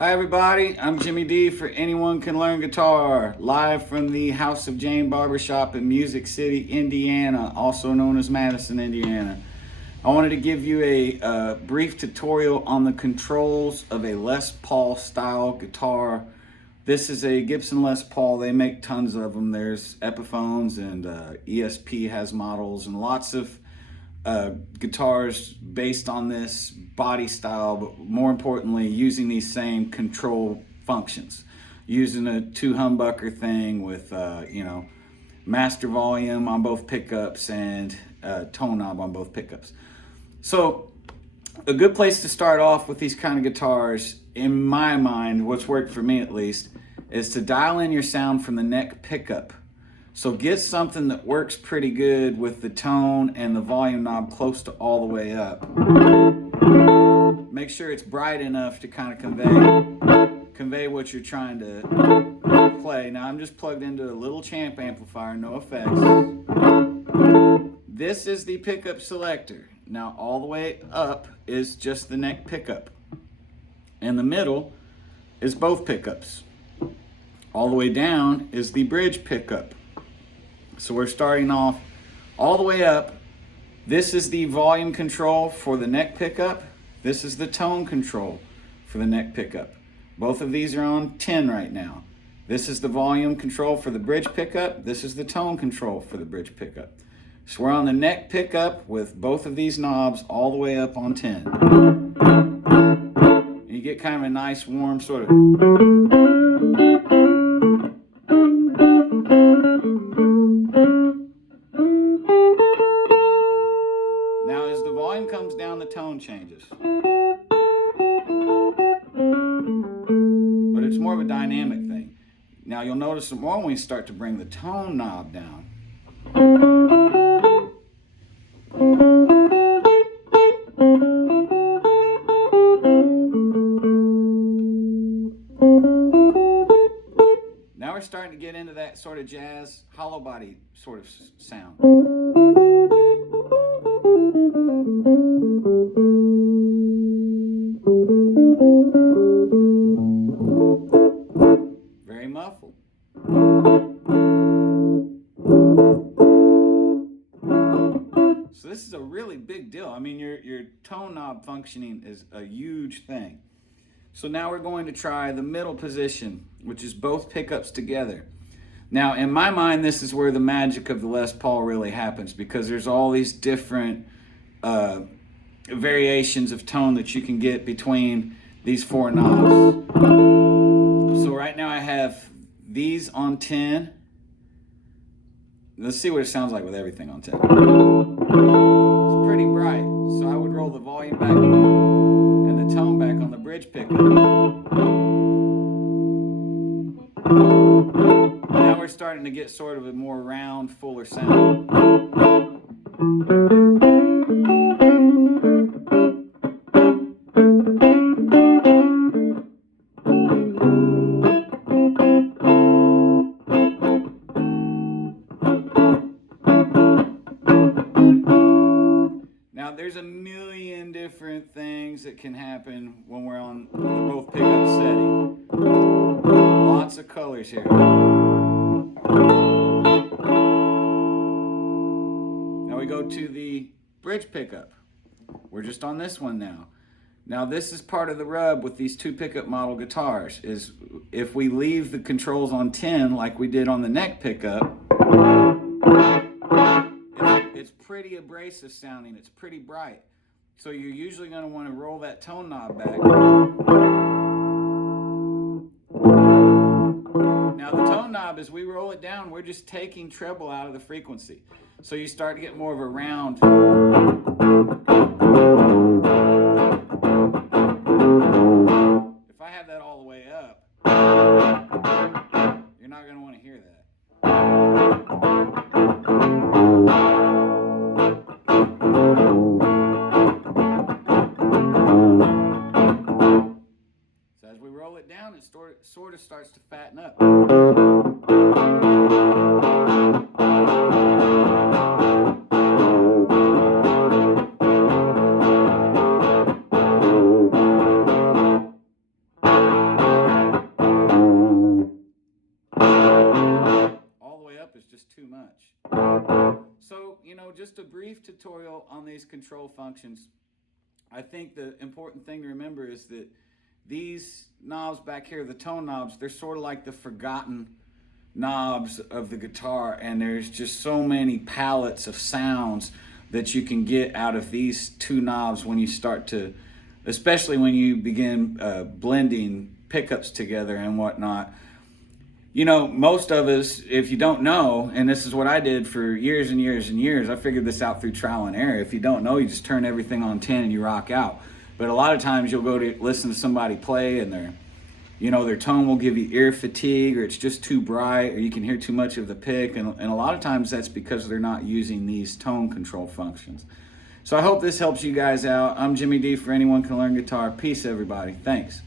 Hi everybody, I'm Jimmy D for Anyone Can Learn Guitar, live from the House of Jane Barbershop in Music City, Indiana, also known as Madison, Indiana. I wanted to give you a brief tutorial on the controls of a Les Paul style guitar. This is a Gibson Les Paul. They make tons of them. There's Epiphones and ESP has models and lots of guitars based on this body style, but more importantly using these same control functions, using a two humbucker thing with master volume on both pickups and tone knob on both pickups. So a good place to start off with these kind of guitars, in my mind, what's worked for me at least, is to dial in your sound from the neck pickup. So get something that works pretty good with the tone and the volume knob close to all the way up. Make sure it's bright enough to kind of convey what you're trying to play. Now I'm just plugged into a little Champ amplifier, no effects. This is the pickup selector. Now all the way up is just the neck pickup. And the middle is both pickups. All the way down is the bridge pickup. So we're starting off all the way up. This is the volume control for the neck pickup. This is the tone control for the neck pickup. Both of these are on 10 right now. This is the volume control for the bridge pickup. This is the tone control for the bridge pickup. So we're on the neck pickup with both of these knobs all the way up on 10. And you get kind of a nice warm sort of comes down, the tone changes. But it's more of a dynamic thing. Now you'll notice it more when we start to bring the tone knob down. Now we're starting to get into that sort of jazz, hollow body sort of sound. Very muffled. So this is a really big deal. I mean, your tone knob functioning is a huge thing. So now we're going to try the middle position, which is both pickups together. Now, in my mind, this is where the magic of the Les Paul really happens, because there's all these different variations of tone that you can get between these four knobs. So right now I have these on 10. Let's see what it sounds like with everything on 10. It's pretty bright, so I would roll the volume back and the tone back on the bridge pickup. Now we're starting to get sort of a more round, fuller sound. Now there's a million different things that can happen when we're on the both pickup setting. Lots of colors here. Now we go to the bridge pickup. We're just on this one now. Now this is part of the rub with these two pickup model guitars, is if we leave the controls on 10 like we did on the neck pickup, it's pretty abrasive sounding, it's pretty bright. So you're usually going to want to roll that tone knob back. Now the tone knob, as we roll it down, we're just taking treble out of the frequency. So you start to get more of a round. If I have that all the way up, you're not going to want to hear that. So as we roll it down, it sort of starts to fatten up. tutorial on these control functions. I think the important thing to remember is that these knobs back here, the tone knobs, they're sort of like the forgotten knobs of the guitar, and there's just so many palettes of sounds that you can get out of these two knobs when you start to, especially when you begin blending pickups together and whatnot. You know, most of us, if you don't know, and this is what I did for years and years and years, I figured this out through trial and error. If you don't know, you just turn everything on 10 and you rock out. But a lot of times you'll go to listen to somebody play and their tone will give you ear fatigue, or it's just too bright, or you can hear too much of the pick. And a lot of times that's because they're not using these tone control functions. So I hope this helps you guys out. I'm Jimmy D for Anyone Can Learn Guitar. Peace, everybody. Thanks.